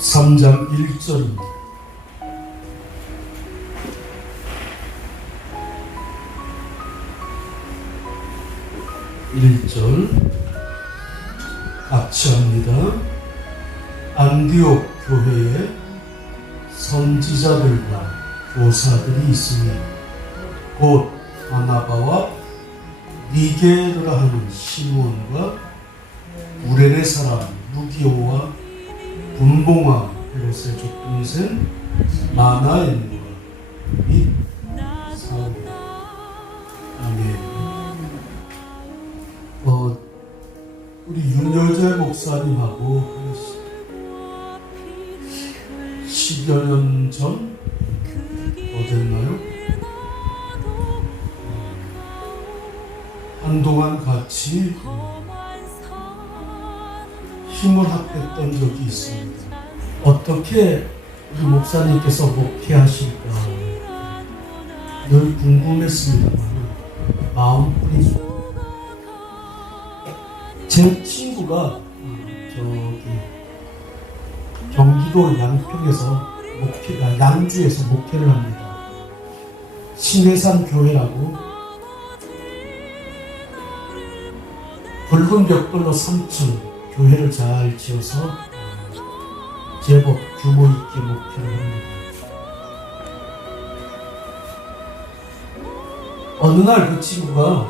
3장 1절입니다. 1절 같이 합니다. 안디옥 교회에 선지자들과 교사들이 있으니 곧 바나바와 니게르라 하는 시몬과 구레네 사람 루기오와 분봉아 헤롯의 족동생 마나엔과 및 사울. 아멘. 우리 윤여재 목사님하고 10여 년 전 됐나요? 한동안 같이 힘을 합했던 적이 있습니다. 어떻게 우리 목사님께서 목회하실까 늘 궁금했습니다만 마음뿐입니다. 제 친구가 경기도 양평에서 양주에서 목회를 합니다. 신해산 교회라고 붉은 벽돌로 3층 교회를 잘 지어서 제법 규모 있게 목회를 합니다. 어느 날 그 친구가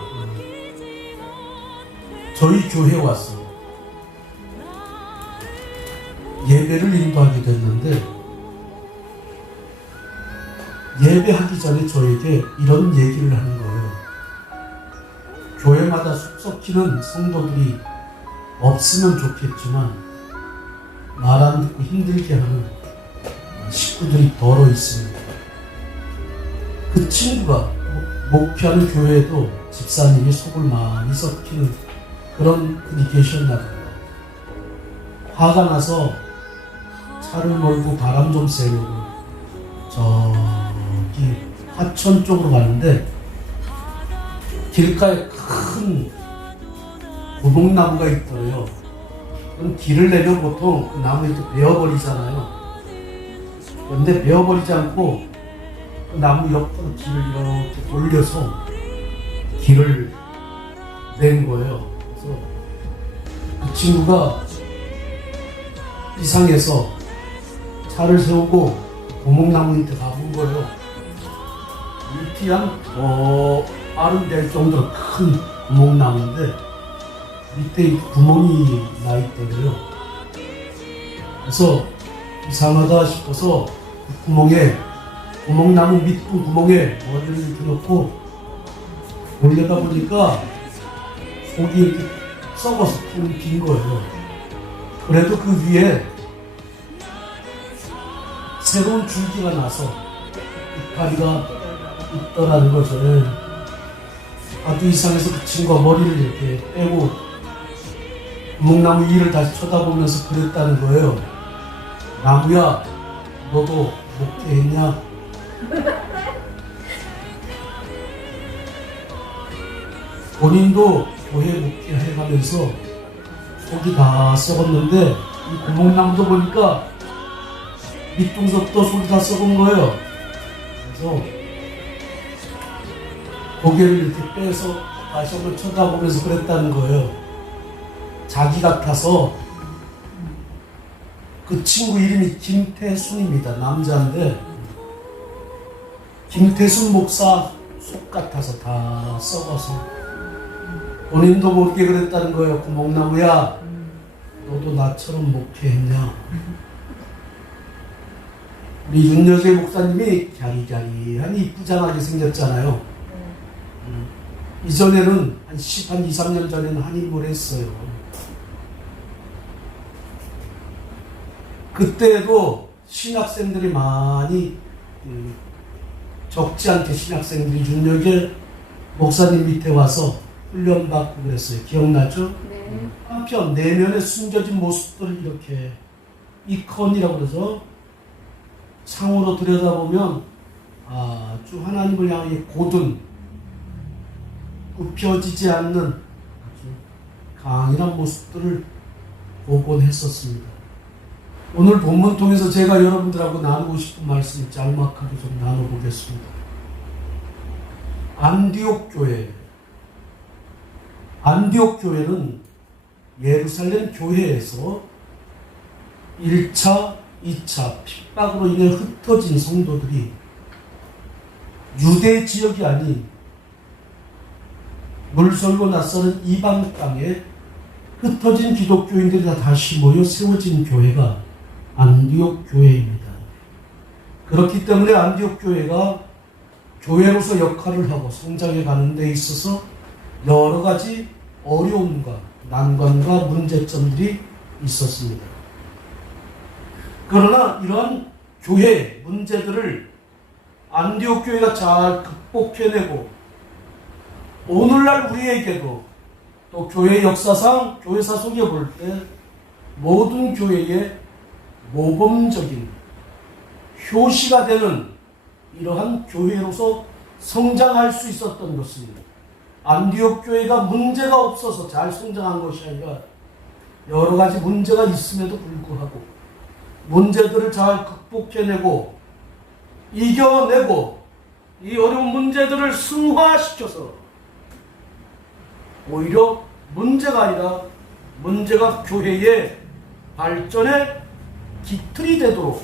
저희 교회에 와서 예배를 인도하게 됐는데 예배하기 전에 저에게 이런 얘기를 하는 거예요. 교회마다 속썩히는 성도들이 없으면 좋겠지만 말 안 듣고 힘들게 하는 식구들이 더러 있습니다. 그 친구가 목회하는 교회에도 집사님이 속을 많이 썩히는 그런 분이 계셨나 봐요. 화가 나서 차를 몰고 바람 좀 쐬려고 저기 하천 쪽으로 가는데 길가에 큰 구봉나무가 있더래요. 그럼 길을 내면 보통 그 나무에 또 베어버리잖아요. 그런데 베어버리지 않고 그 나무 옆으로 길을 이렇게 돌려서 길을 낸 거예요. 그래서 그 친구가 이상해서 차를 세우고 구멍나무 밑에 가본 거예요. 이렇게 한 빠른 될 정도로 큰 구멍나무인데 밑에 구멍이 나 있더래요. 그래서 이상하다 싶어서 그 구멍나무 밑부 구멍에 머리를 이렇게 넣고 올려다 보니까 속이 이렇게 썩어서 텅 빈 거예요. 그래도 그 위에 새로운 줄기가 나서 이파리가 있더라는 거죠. 아주 이상해서 그 친구가 머리를 이렇게 빼고 구멍나무 위를 다시 쳐다보면서 그랬다는 거예요. 나무야, 너도 목회했냐? 본인도 교회 목회해가면서 속이 다 썩었는데 이 구멍나무도 보니까 밑둥석도 속이 다 썩은 거예요. 그래서 고개를 이렇게 빼서 다시 한번 쳐다보면서 그랬다는 거예요. 자기 같아서. 그 친구 이름이 김태순입니다. 남자인데 김태순 목사 속 같아서 다 썩어서 본인도 모르게 그랬다는 거예요. 구멍나무야, 너도 나처럼 목회했냐? 우리 윤여재 목사님이 갸리갸리하니 이쁘장하게 생겼잖아요. 이전에는 한 2, 3년 전에는 한인물 했어요. 그때도 신학생들이 많이 적지 않게 신학생들이 윤여재 목사님 밑에 와서 훈련받고 그랬어요. 기억나죠? 네. 한편 내면의 숨겨진 모습들을 이렇게 이컨이라고 그러죠. 상으로 들여다보면 아주 하나님을 향해 고든 굽혀지지 않는 아주 강인한 모습들을 복원했었습니다. 오늘 본문 통해서 제가 여러분들하고 나누고 싶은 말씀을 짤막하게 좀 나눠보겠습니다. 안디옥 교회. 안디옥 교회는 예루살렘 교회에서 1차, 2차 핍박으로 인해 흩어진 성도들이 유대 지역이 아닌 물설고 낯서는 이방 땅에 흩어진 기독교인들이 다시 모여 세워진 교회가 안디옥 교회입니다. 그렇기 때문에 안디옥 교회가 교회로서 역할을 하고 성장해 가는 데 있어서 여러 가지 어려움과 난관과 문제점들이 있었습니다. 그러나 이런 교회 문제들을 안디옥 교회가 잘 극복해내고 오늘날 우리에게도 또 교회 역사상 교회사 속에 볼 때 모든 교회의 모범적인 효시가 되는 이러한 교회로서 성장할 수 있었던 것은 안디옥 교회가 문제가 없어서 잘 성장한 것이 아니라 여러 가지 문제가 있음에도 불구하고 문제들을 잘 극복해내고 이겨내고 이 어려운 문제들을 승화시켜서 오히려 문제가 아니라 문제가 교회의 발전의 기틀이 되도록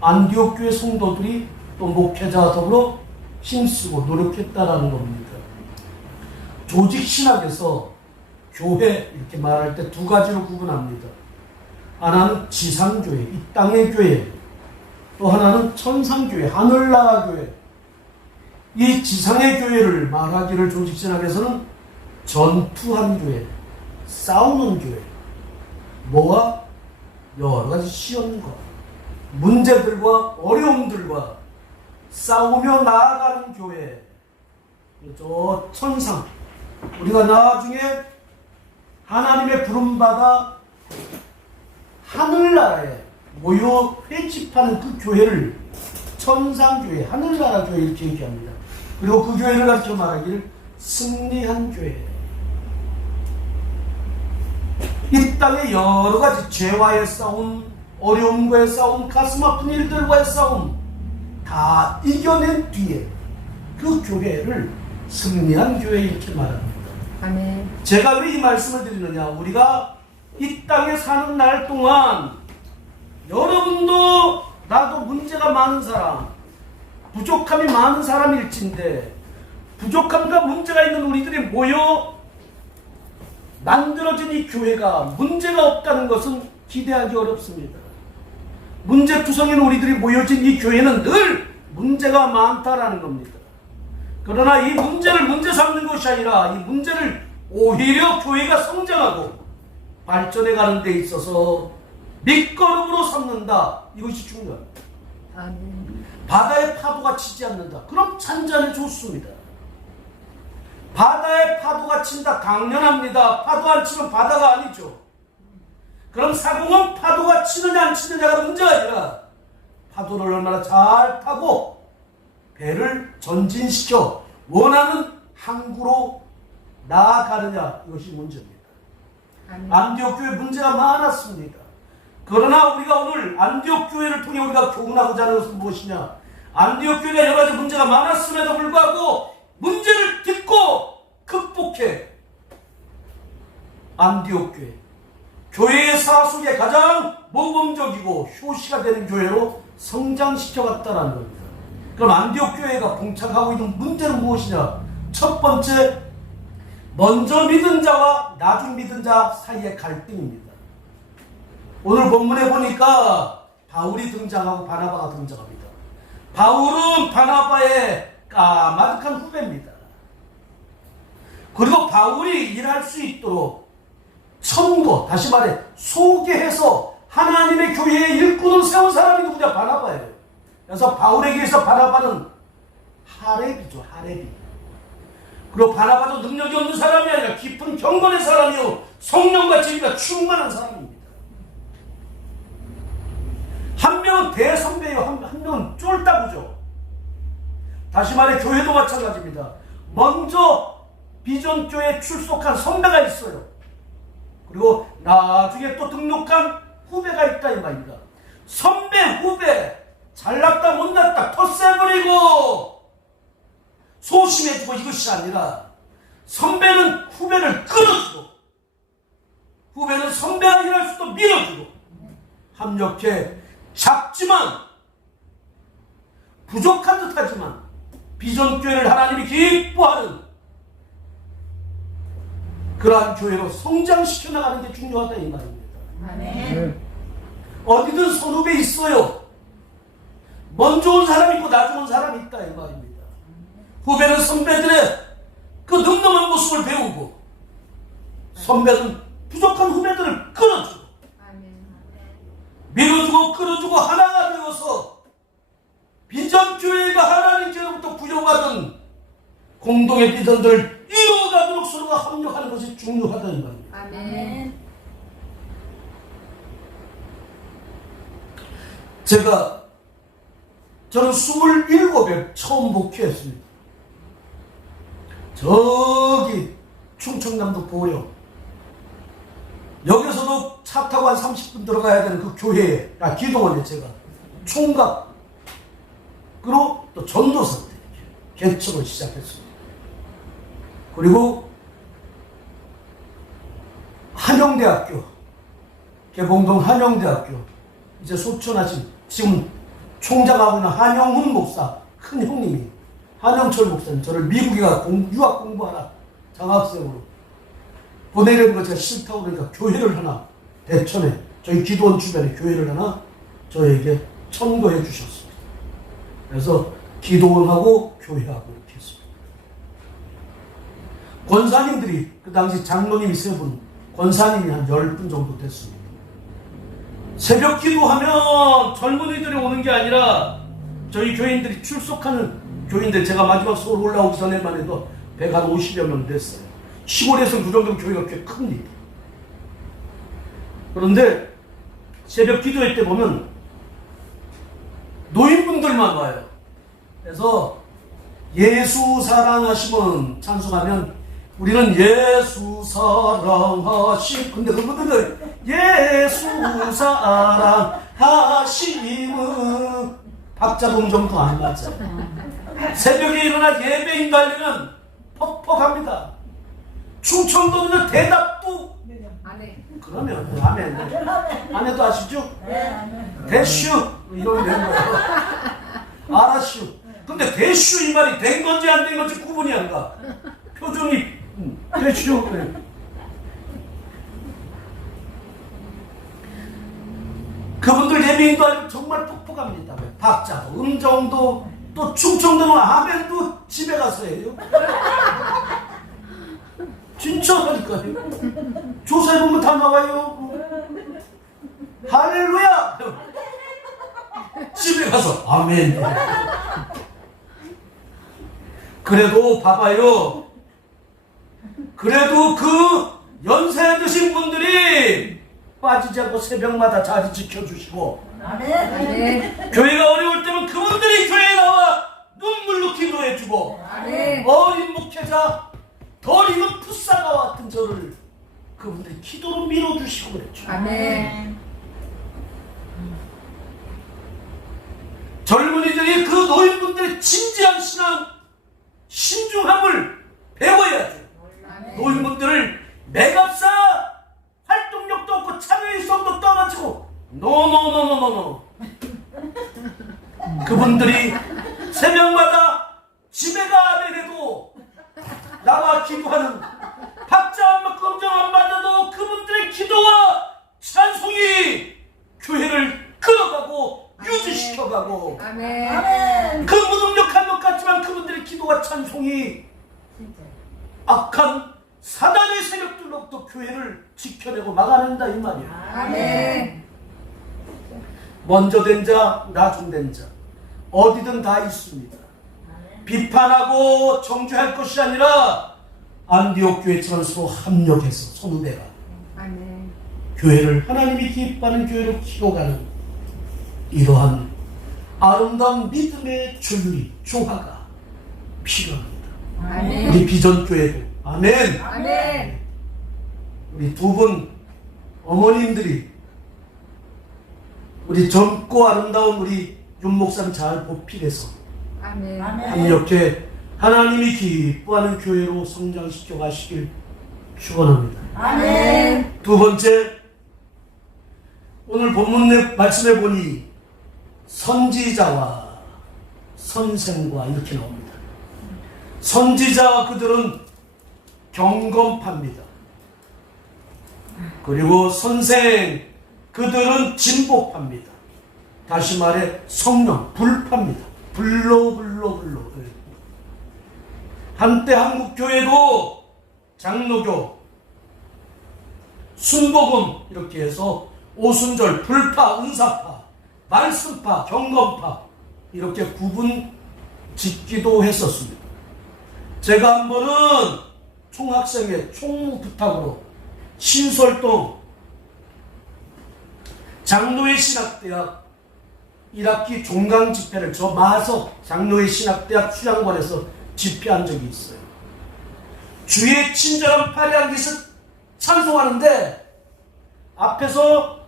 안디옥 교회 성도들이 또 목회자와 더불어 힘쓰고 노력했다라는 겁니다. 조직신학에서 교회 이렇게 말할 때 두 가지로 구분합니다. 하나는 지상교회, 이 땅의 교회, 또 하나는 천상교회, 하늘나라 교회. 이 지상의 교회를 말하기를 조직신학에서는 전투한 교회, 싸우는 교회, 뭐와 여러 가지 시험과 문제들과 어려움들과 싸우며 나아가는 교회. 저 천상, 우리가 나중에 하나님의 부름받아 하늘나라에 모여 회집하는 그 교회를 천상교회, 하늘나라 교회 이렇게 얘기합니다. 그리고 그 교회를 가르쳐 말하기를 승리한 교회. 이 땅의 여러 가지 죄와의 싸움, 어려움과의 싸움, 가슴 아픈 일들과의 싸움 다 이겨낸 뒤에 그 교회를 승리한 교회 이렇게 말합니다. 아멘. 제가 왜 이 말씀을 드리느냐, 우리가 이 땅에 사는 날 동안 여러분도 나도 문제가 많은 사람, 부족함이 많은 사람일진데 부족함과 문제가 있는 우리들이 모여 만들어진 이 교회가 문제가 없다는 것은 기대하기 어렵습니다. 문제투성인 우리들이 모여진 이 교회는 늘 문제가 많다라는 겁니다. 그러나 이 문제를 문제 삼는 것이 아니라 이 문제를 오히려 교회가 성장하고 발전해 가는 데 있어서 밑거름으로 삼는다. 이것이 중요합니다. 아멘. 바다에 파도가 치지 않는다. 그럼 잔잔해 좋습니다. 바다에 파도가 친다. 당연합니다. 파도 안 치면 바다가 아니죠. 그럼 사공은 파도가 치느냐 안 치느냐가 문제가 아니라 파도를 얼마나 잘 타고 배를 전진시켜 원하는 항구로 나아가느냐, 이것이 문제입니다. 안디옥 교회 문제가 많았습니다. 그러나 우리가 오늘 안디옥 교회를 통해 우리가 교훈하고자 하는 것은 무엇이냐, 안디옥 교회가 여러 가지 문제가 많았음에도 불구하고 문제를 딛고 극복해 안디옥 교회, 교회의 사 속에 가장 모범적이고 효시가 되는 교회로 성장시켜갔다는 겁니다. 그럼 안디옥 교회가 봉착하고 있는 문제는 무엇이냐? 첫 번째, 먼저 믿은 자와 나중 믿은 자 사이의 갈등입니다. 오늘 본문에 보니까 바울이 등장하고 바나바가 등장합니다. 바울은 바나바의 까마득한 후배입니다. 그리고 바울이 일할 수 있도록 천거, 다시 말해 소개해서 하나님의 교회의 일꾼을 세운 사람이 누구냐? 바나바예요. 그래서 바울에게 의해서 바나바는 하렙이죠. 하렙이. 그리고 바나바도 능력이 없는 사람이 아니라 깊은 경건의 사람이요 성령과 진리가 충만한 사람입니다. 한 명은 대선배요, 한 명은 쫄따구죠. 다시 말해 교회도 마찬가지입니다. 먼저 비전교회에 출석한 선배가 있어요. 그리고 나중에 또 등록한 후배가 있다 이 말입니다. 선배, 후배, 잘났다 못났다 텃세버리고 소심해지고 이것이 아니라 선배는 후배를 끌어주고 후배는 선배가 일할 수도 밀어주고 합력해 작지만 부족한 듯하지만 비전교회를 하나님이 기뻐하는 그러한 교회로 성장시켜 나가는 게 중요하다 이 말입니다. 아멘. 어디든 선후배 있어요. 먼저 온 사람이 있고 나중 온 사람이 있다 이 말입니다. 후배는 선배들의 그 늠름한 모습을 배우고 선배는 부족한 후배들을 끌어주고 밀어주고 끌어주고 하나가 되어서 비전교회가 하나님께로부터 부여받은 공동의 비전들을 이루어가도록 서로가 합력하는 것이 중요하다는 말입니다. 아멘. 저는 27에 처음 목회했습니다. 저기 충청남도 보령 여기서도 차 타고 한 30분 들어가야 되는 그 교회에 기도원에 제가 총각으로 또 전도사 때 개척을 시작했습니다. 그리고 한영대학교 개봉동 한영대학교 이제 소천하신 지금 총장하고 있는 한영훈 목사 큰 형님이 한영철 목사님 저를 미국에 가 유학 공부하라 장학생으로 보내려는 거 제가 싫다고 그러니까 교회를 하나 대천에 저희 기도원 주변에 교회를 하나 저에게 청구해 주셨습니다. 그래서 기도원하고 교회하고 이렇게 했습니다. 권사님들이 그 당시 장로님이 3분 권사님이 한 10분 정도 됐습니다. 새벽 기도하면 젊은이들이 오는 게 아니라 저희 교인들이 출석하는 교인들 제가 마지막 서울 올라오기 전에만 해도 150여 명 됐어요. 시골에서는 그 정도면 교회가 꽤 큽니다. 그런데 새벽 기도회 때 보면 노인분들만 와요. 그래서 예수 사랑하시면 찬송하면 우리는 예수 사랑하심 근데 그분들은 예수 사랑하심은 박자동 정도 안 맞아요. 새벽에 일어나 예배인 달리면 퍽퍽합니다. 충청도는 대답도 아멘. 그러면 아멘 아멘도 아시죠? 대슈 이러면 되는 거예요. 알았슈. 근데 대슈 이 말이 된 건지 안 된 건지 구분이 안 가. 표정이 대슈 그래. 그분들 예배인도 아니고 정말 퍽퍽합니다. 박자도 음정도 또 충청도는 아멘도 집에 가서 해요. 진짜 하니까요. 조사해보면 다 나와요. 할렐루야! 집에 가서 아멘. 그래도 봐봐요. 그래도 그 연세 드신 분들이 빠지지 않고 새벽마다 자리 지켜주시고 아멘. 교회가 어려울 때면 그분들이 교회에 나와 눈물로 기도해주고 어린 목회자 덜 익은 풋사과 같은 저를 그분들이 기도로 밀어주시고 그랬죠. 아멘. 젊은이들이 그 노인분들의 진지한 신앙 신중함을 배워야죠. 노인분들을 매갑사 활동력도 없고 참여의성도 떨어지고 노노노노노노 그분들이 새벽마다 집에 가면에도 나와 기도하는 박자 안 맞고 음정 안 맞아도 그분들의 기도와 찬송이 교회를 끌어가고 유지시켜가고 아멘. 그 무능력한 것 같지만 그분들의 기도와 찬송이 악한 사단의 세력들로부터 교회를 지켜내고 막아낸다 이 말이야. 아멘. 먼저 된 자, 나중 된 자 어디든 다 있습니다. 비판하고 정죄할 것이 아니라 안디옥 교회처럼 서로 합력해서 선후배가 아멘. 교회를 하나님이 기뻐하는 교회로 키워가는 이러한 아름다운 믿음의 줄리 조화가 필요합니다. 아멘. 우리 비전교회도 아멘. 아멘. 우리 두 분 어머님들이 우리 젊고 아름다운 우리 윤 목사님 잘 보필해서 아멘. 함께 하나님이 기뻐하는 교회로 성장시켜 가시길 축원합니다. 아멘. 두 번째, 오늘 본문 말씀해 보니 선지자와 선생과 이렇게 나옵니다. 선지자와 그들은 경건파입니다. 그리고 선생 그들은 진보파입니다. 다시 말해 성령 불파입니다. 불로. 한때 한국교회도 장로교, 순복음 이렇게 해서 오순절, 불파, 은사파, 말씀파, 경건파 이렇게 구분 짓기도 했었습니다. 제가 한 번은 총학생회 총부탁으로 신설동 장로회 신학대학 1학기 종강 집회를 저 마석 장로회 신학대학 수양관에서 집회한 적이 있어요. 주의 친절한 파리한 것을 찬송하는데 앞에서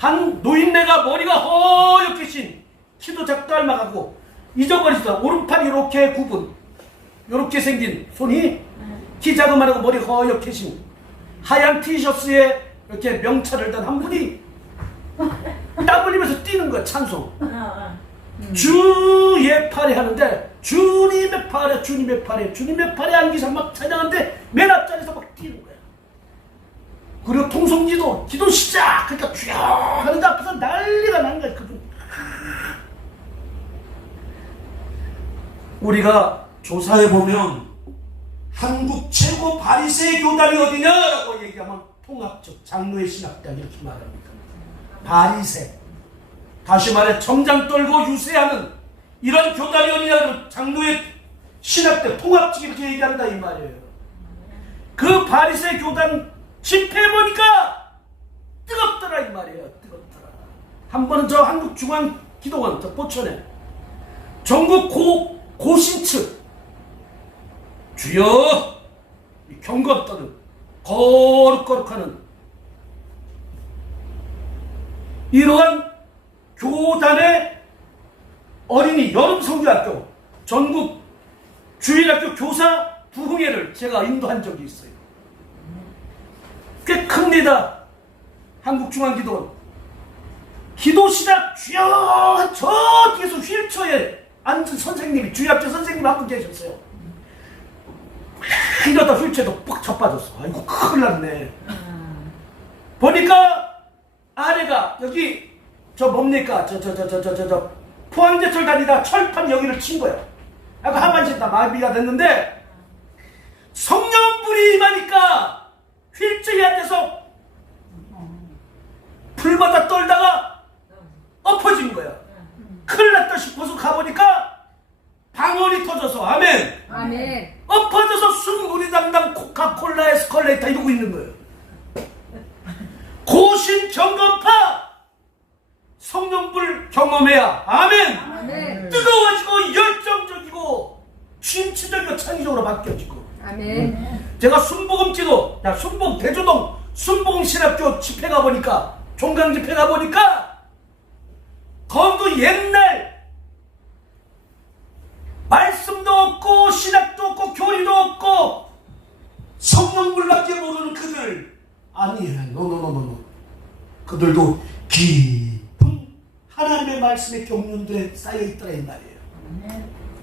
한 노인네가 머리가 허옇게 신, 키도 작다 닮아가고 잊어버리시다. 오른팔이 이렇게 구분, 이렇게 생긴 손이 키 자그마하고 머리 허옇게 신 하얀 티셔츠에 이렇게 명찰을 단 한 분이 땀 흘리면서 뛰는 거야. 찬송. 주의 팔에 하는데 주님의 팔에 안기서 막 찬양하는데 맨 앞자리에서 막 뛰는 거야. 그리고 통성기도 기도 시작 그러니까 쭉 하는데 앞에서 난리가 나는 거야. 그분 우리가 조사해보면 한국 최고 바리새의 교단이 어디냐라고 얘기하면 통합적 장로회 신학대학 이렇게 말합니다. 바리새, 다시 말해 정장 떨고 유세하는 이런 교단이 어디냐, 장로회 신학대 통합적 이렇게 얘기한다 이 말이에요. 그 바리새 교단 집회해보니까 뜨겁더라 이 말이에요. 뜨겁더라. 한 번은 저 한국중앙기도원 저 포천에 전국 고신측 주여 경건 떠는 거룩거룩하는 이러한 교단의 어린이 여름성교학교 전국 주일학교 교사 부흥회를 제가 인도한 적이 있어요. 꽤 큽니다. 한국중앙기도원 기도 시작 주여 저 뒤에서 휠체어에 앉은 선생님이 주일학교 선생님이 한 분 계셨어요. 이러다 휠체어도 뻑 자빠졌어. 아이고 큰일 났네. 보니까 아내가 여기 저 뭡니까 저 포항제철 다니다 철판 여기를 친 거야. 아까 하반신 다 마비가 됐는데 성령불이 임하니까 휠체어에 앉아서 불마다 떨다가 엎어진 거야. 큰일 났다 싶어서 가보니까 방언이 터져서 아멘. 아멘. 엎어져서 순물이 담당 코카콜라 에스컬레이터 이러고 있는 거예요. 고신 경건파 성령불 경험해야 아멘. 아멘. 뜨거워지고 열정적이고 진취적이고 창의적으로 바뀌어지고 아멘. 제가 순복음지도 순복음 대조동 순복음 신학교 집회 가보니까 종강 집회 가보니까 거기도 옛날 말씀도 없고 신학도 없고 교리도 없고 성령불밖에 모르는 그들 아니에요. 노. 그들도 깊은 하나님의 말씀의 경륜들에 쌓여있더라 이 말이에요.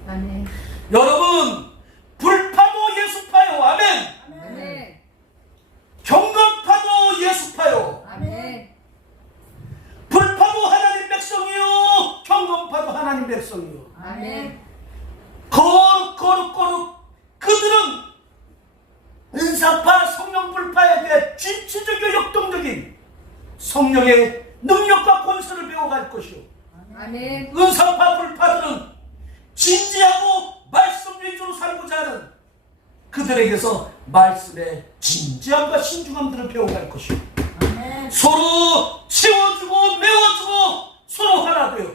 아멘. 여러분 불파도 예수파요. 아멘. 아멘. 경건파도 예수파요. 아멘. 불파도 하나님 백성이요 경건파도 하나님 백성이요. 아멘. 거룩 그들은 은사파 성령불파에게 진취적이고 역동적인 성령의 능력과 권세를 배워갈 것이요. 아멘. 은사파 불파들은 진지하고 말씀 위주로 살고자 하는 그들에게서 말씀의 진지함과 신중함들을 배워갈 것이요. 서로 채워주고 메워주고 서로 하나 되어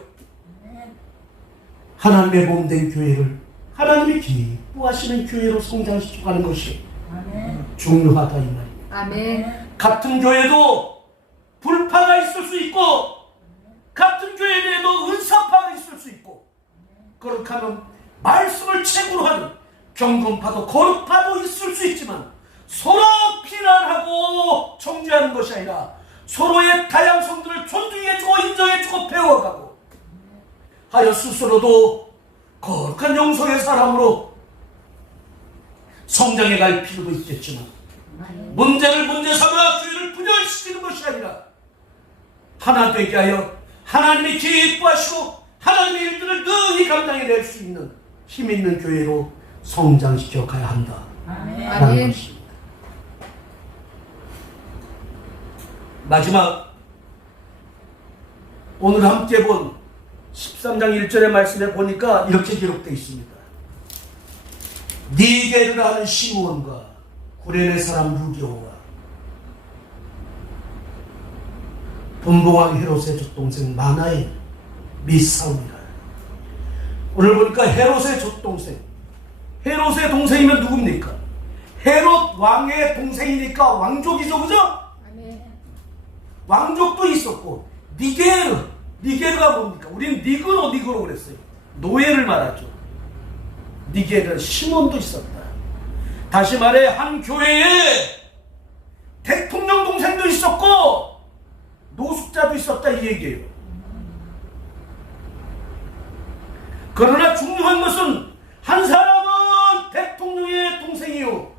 하나님의 몸된 교회를 하나님이 기뻐하시는 교회로 성장시켜가는 것이 중요하다 이 말입니다. 아멘. 같은 교회도 불파가 있을 수 있고 거룩하면 말씀을 책으로 하는 경건파도 거룩파도 있을 수 있지만 서로 비난하고 정죄하는 것이 아니라 서로의 다양성들을 존중해주고 인정해주고 배워가고 하여 스스로도 거룩한 영성의 사람으로 성장해 갈 필요도 있겠지만 문제를 문제 삼아 교회를 분열시키는 것이 아니라 하나 되게 하여 하나님이 기뻐하시고 하나님의 일들을 능히 감당해낼 수 있는 힘 있는 교회로 성장시켜 가야 한다 라는 것입니다. 마지막 오늘 함께 본 13장 1절의 말씀에 보니까 이렇게 기록되어 있습니다. 니게르라 하는 시므온과 구레네 사람 루디오가 분봉왕 헤롯의 젖동생 마나의 및 사울이라. 오늘 보니까 헤롯의 젖동생, 헤롯의 동생이면 누굽니까? 헤롯 왕의 동생이니까 왕족이죠, 그죠? 아멘. 왕족도 있었고 니게르가 뭡니까? 우리는 니그로 그랬어요. 노예를 말하죠. 니게르 시몬도 있었다. 다시 말해 한 교회에 대통령 동생도 있었고 노숙자도 있었다 이 얘기예요. 그러나 중요한 것은 한 사람은 대통령의 동생이요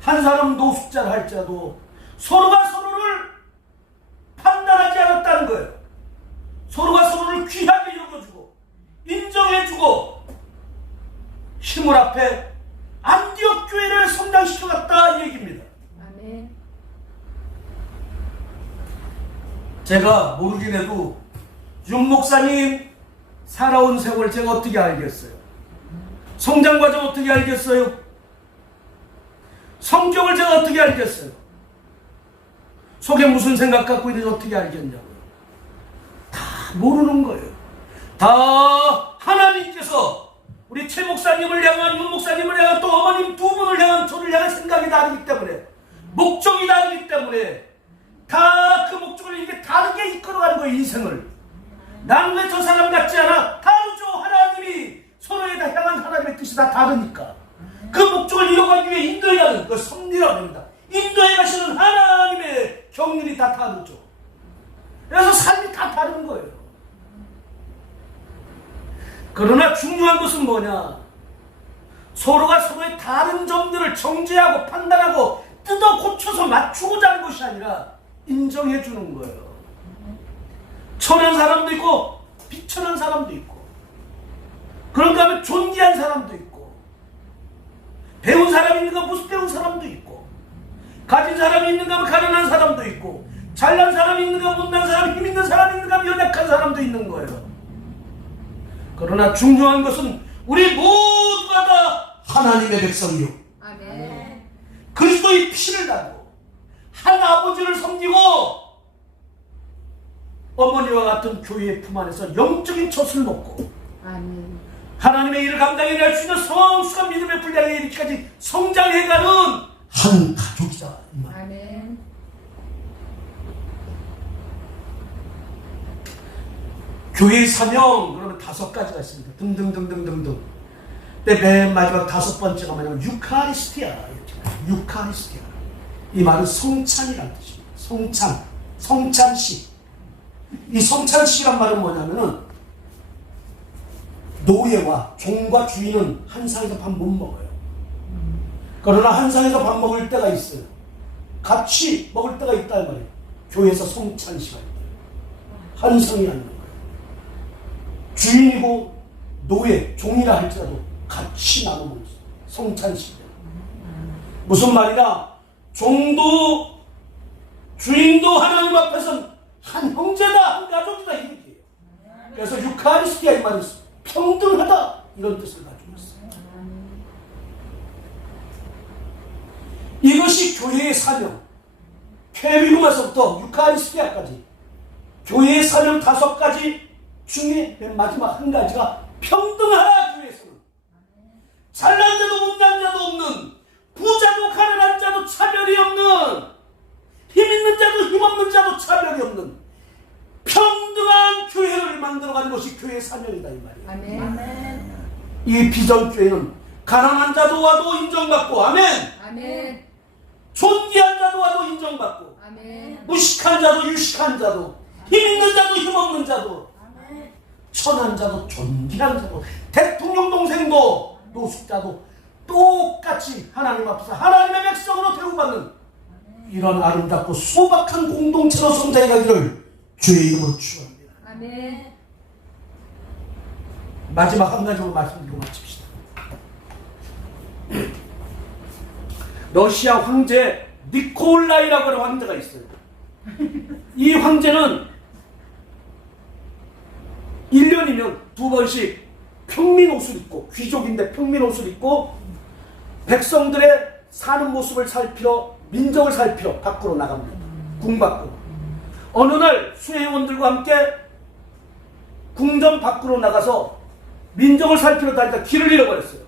한 사람은 노숙자를 할지라도 서로가 서로를 판단하지 않았다는 거예요. 서로가 서로를 귀하게 여겨주고 인정해주고 힘을 앞에 안디옥 교회를 성장시켜갔다 이 얘기입니다. 아멘. 제가 모르긴 해도 윤 목사님 살아온 세월 제가 어떻게 알겠어요? 성장 과정 어떻게 알겠어요? 성격을 제가 어떻게 알겠어요? 속에 무슨 생각 갖고 있는지 어떻게 알겠냐고요? 다 모르는 거예요. 다 하나님께서 우리 최 목사님을 향한 윤 목사님을 향한 또 어머님 두 분을 향한 저를 향한 생각이 다르기 때문에 목적이 다르기 때문에 다 그 목적을 이렇게 다르게 이끌어가는 거예요. 인생을. 나는 왜 저 사람 같지 않아? 다르죠. 하나님이 서로에 향한 하나님의 뜻이 다 다르니까 그 목적을 이뤄가기 위해 인도해가는 그 섭리라고 합니다. 인도해 가시는 하나님의 경륜이 다 다르죠. 그래서 삶이 다 다른 거예요. 그러나 중요한 것은 뭐냐? 서로가 서로의 다른 점들을 정죄하고 판단하고 뜯어 고쳐서 맞추고자 하는 것이 아니라 인정해 주는 거예요. 천한 사람도 있고 비천한 사람도 있고 그런가 하면 존귀한 사람도 있고 배운 사람이 있는가 못 배운 사람도 있고 가진 사람이 있는가 하면 가난한 사람도 있고 잘난 사람이 있는가 못난 사람 힘 있는 사람이 있는가 하면 연약한 사람도 있는 거예요. 그러나 중요한 것은 우리 모두가 다 하나님의 백성이요 아멘. 그리스도의 피를 달고 한 아버지를 섬기고 어머니와 같은 교회의 품 안에서 영적인 젖을 먹고 아멘. 하나님의 일을 감당해낼 수 있는 성숙한 믿음의 분량에 이르기까지 성장해가는 한 가족이다 이 말. 아멘. 교회의 사명 그러면 5가지가 있습니다. 등등등등등등. 근데 맨 마지막 5번째가 뭐냐면 유카리스티아 이렇게 말해요. 유카리스티아. 이 말은 성찬이라는 뜻입니다. 성찬식. 이 성찬식이란 말은 뭐냐면은 노예와 종과 주인은 한 상에서 밥 못 먹어요. 그러나 한 상에서 밥 먹을 때가 있어요. 같이 먹을 때가 있다 말이에요. 교회에서 성찬식 할 때. 한 상이 앉는 거예요. 주인이고 노예, 종이라 할지라도 같이 나눠 먹는 성찬식. 무슨 말이냐? 종도 주인도 하나님 앞에서는 한 형제다, 한 가족이다 이 얘기예요. 그래서 유카리스티아 이 말은 평등하다 이런 뜻을 가지고 있어요. 이것이 교회의 사명. 케비누마서부터 유카리스티아까지 교회의 사명 5가지 중에 맨 마지막 한 가지가 평등하다. 교회에서는 잘난 자도 못난 자도 없는, 부자도 가난한 자도 차별이 없는, 힘 있는 자도 힘 없는 자도 차별이 없는 평등한 교회를 만들어가는 것이 교회의 사명이다 이 말이에요. 아멘. 이 비전교회는 가난한 자도 와도 인정받고 아멘. 아멘. 존귀한 자도 와도 인정받고 아멘. 무식한 자도 유식한 자도 힘 있는 자도 힘 없는 자도 천한 자도 존귀한 자도 대통령 동생도 노숙자도 똑같이 하나님 앞에서 하나님의 백성으로 대우받는 이런 아름답고 소박한 공동체로 성장해가기를 주의 이름으로 축원합니다. 아멘. 마지막 한 가지로 말씀드리고 마칩시다. 러시아 황제 니콜라이라고 하는 황제가 있어요. 이 황제는 1년이면 2번씩 평민 옷을 입고, 귀족인데 평민 옷을 입고 백성들의 사는 모습을 살피러, 민정을 살피러 밖으로 나갑니다. 궁 밖으로. 어느 날 수혜원들과 함께 궁전 밖으로 나가서 민정을 살피러 다니다 길을 잃어버렸어요.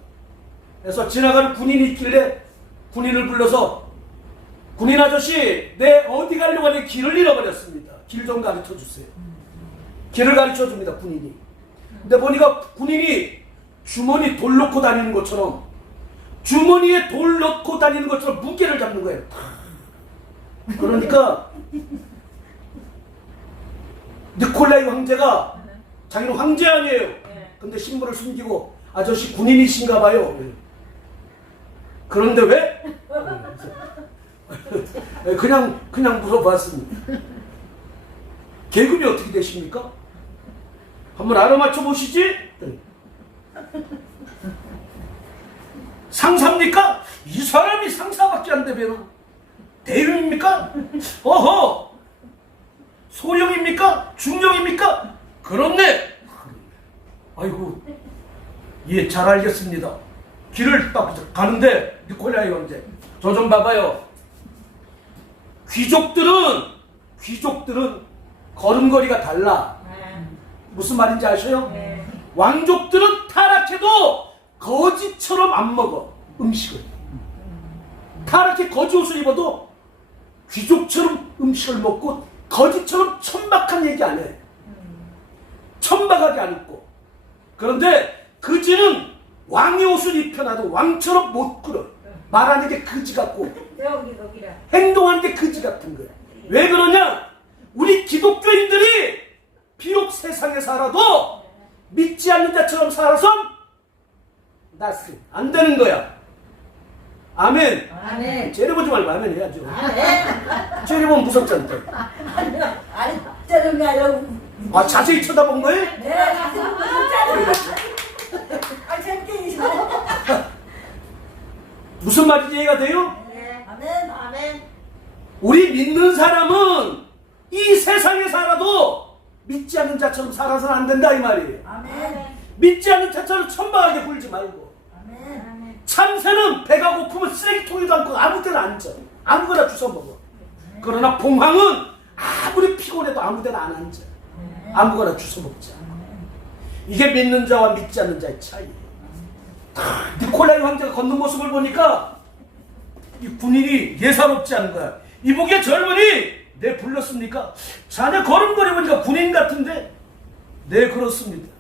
그래서 지나가는 군인이 있길래 군인을 불러서 군인 아저씨, 내 어디 가려고 하는데 길을 잃어버렸습니다. 길 좀 가르쳐 주세요. 길을 가르쳐 줍니다, 군인이. 근데 보니까 군인이 주머니 돌 넣고 다니는 것처럼, 주머니에 돌 넣고 다니는 것처럼 무게를 잡는 거예요. 그러니까 니콜라이 황제가 자기는 황제 아니에요. 근데 신분을 숨기고 아저씨 군인이신가 봐요. 그런데 왜? 그냥 물어봤습니다. 계급이 어떻게 되십니까? 한번 알아맞혀 보시지? 상사입니까? 이 사람이 상사밖에 안 되면 대위입니까? 어허! 소령입니까? 중령입니까? 그렇네! 아이고, 예, 잘 알겠습니다. 길을 딱 가는데 니콜라이 황제, 저 좀 봐봐요. 귀족들은 걸음걸이가 달라. 무슨 말인지 아셔요? 왕족들은 타락해도 거지처럼 안 먹어, 음식을. 타락해 거지 옷을 입어도 귀족처럼 음식을 먹고 거지처럼 천박한 얘기 안 해. 천박하게 안 입고. 그런데 그지는 왕의 옷을 입혀놔도 왕처럼 못 굴어. 말하는 게 그지 같고 행동하는 게 그지 같은 거야. 왜 그러냐? 우리 기독교인들이 비록 세상에 살아도 믿지 않는 자처럼 살아서 나스 안 되는 거야. 아멘. 아멘. 째려보지 말고 아멘 해야죠. 째려보면 무섭잖아. 아니, 짜증나요. 아, 자세히 쳐다본 거예요? 네, 가슴 짜증나. 아, 재밌게 있어. 무슨 말인지 이해가 돼요? 네, 아멘, 아멘. 우리 믿는 사람은 이 세상에 살아도 믿지 않는 자처럼 살아서는 안 된다 이 말이에요. 아멘. 믿지 않는 자처럼 천박하게 굴지 말고. 아멘. 참새는 배가 고프면 쓰레기통에도 앉고 아무 데나 앉아. 아무거나 주워 먹어. 그러나 봉황은 아무리 피곤해도 아무 데나 안 앉아. 아무거나 주워 먹자. 이게 믿는 자와 믿지 않는 자의 차이예요. 니콜라이 황제가 걷는 모습을 보니까 이 군인이 예사롭지 않은 거야. 이보게 젊은이, 네 불렀습니까? 자네 걸음걸이 보니까 군인 같은데? 네 그렇습니다.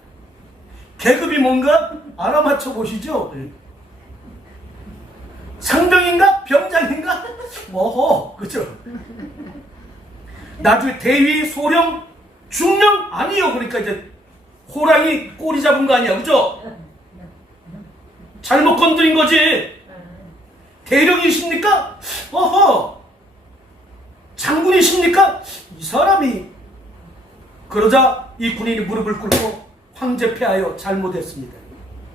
계급이 뭔가 알아맞혀 보시죠. 상병인가? 병장인가? 어허, 그죠? 나중에 대위, 소령, 중령? 아니요. 그러니까 이제 호랑이 꼬리 잡은 거 아니야, 그죠? 잘못 건드린 거지. 대령이십니까? 어허. 장군이십니까? 이 사람이. 그러자 이 군인이 무릎을 꿇고 황제 폐하여 잘못했습니다.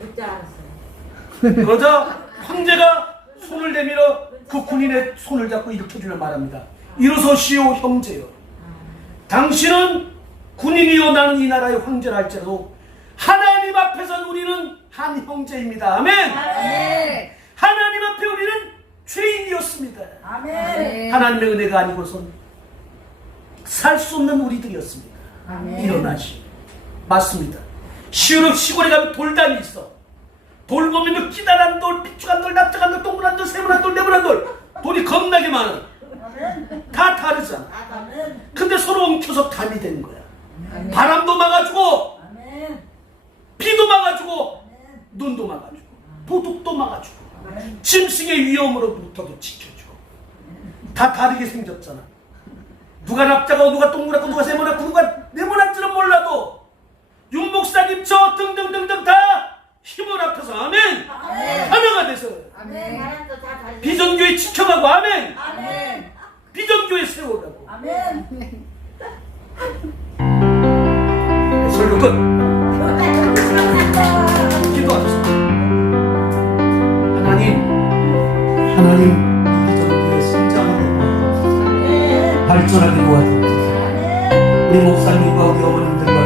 어찌 알았어요? 그러자 황제가 손을 내밀어 그 군인의 손을 잡고 일으켜주며 말합니다. 일어서시오 형제여. 당신은 군인이요 나는 이 나라의 황제라 할지라도 하나님 앞에서 우리는 한 형제입니다. 아멘. 아멘. 하나님 앞에 우리는 죄인이었습니다. 아멘. 하나님의 은혜가 아니고선 살 수 없는 우리들이었습니다. 아멘. 일어나시. 맞습니다. 시골에 가면 돌담이 있어. 돌 보면 기다란 돌, 삐죽한 돌, 납작한 돌, 동그란 돌, 세모난 돌, 네모난 돌. 돌이 겁나게 많아. 다 다르잖아. 아멘. 근데 서로 엉켜서 담이 된 거야. 아멘. 바람도 막아주고 음식의 위험으로부터도 지켜줘. 다 다르게 생겼잖아. 누가 납작하고 누가 동그랗고 누가 세모나고 누가 네모난지는 몰라도 윤 목사님 저 등등등등 다 힘을 합해서 아멘. 하나가 돼서 아멘. 비전교회 지켜가고 아멘. 아멘. 비전교회 세우라고. 아멘. 설교 끝. 기도하셨습니다. 하나님 비전교회 성장하게 도와주옵소서. 발전하게 도와주옵소서. 우리 목사님과 우리 어머님들과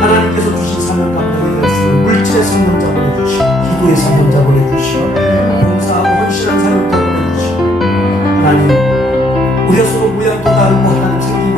하나님께서 주신 사명 감당의 말씀을 물질의 사명자 보내주시고 기도의 사명자 보내주시고 봉사하고 헌신한 사명자 보내주시고 하나님 우리가 서로 모양도 다르고 하나님 생긴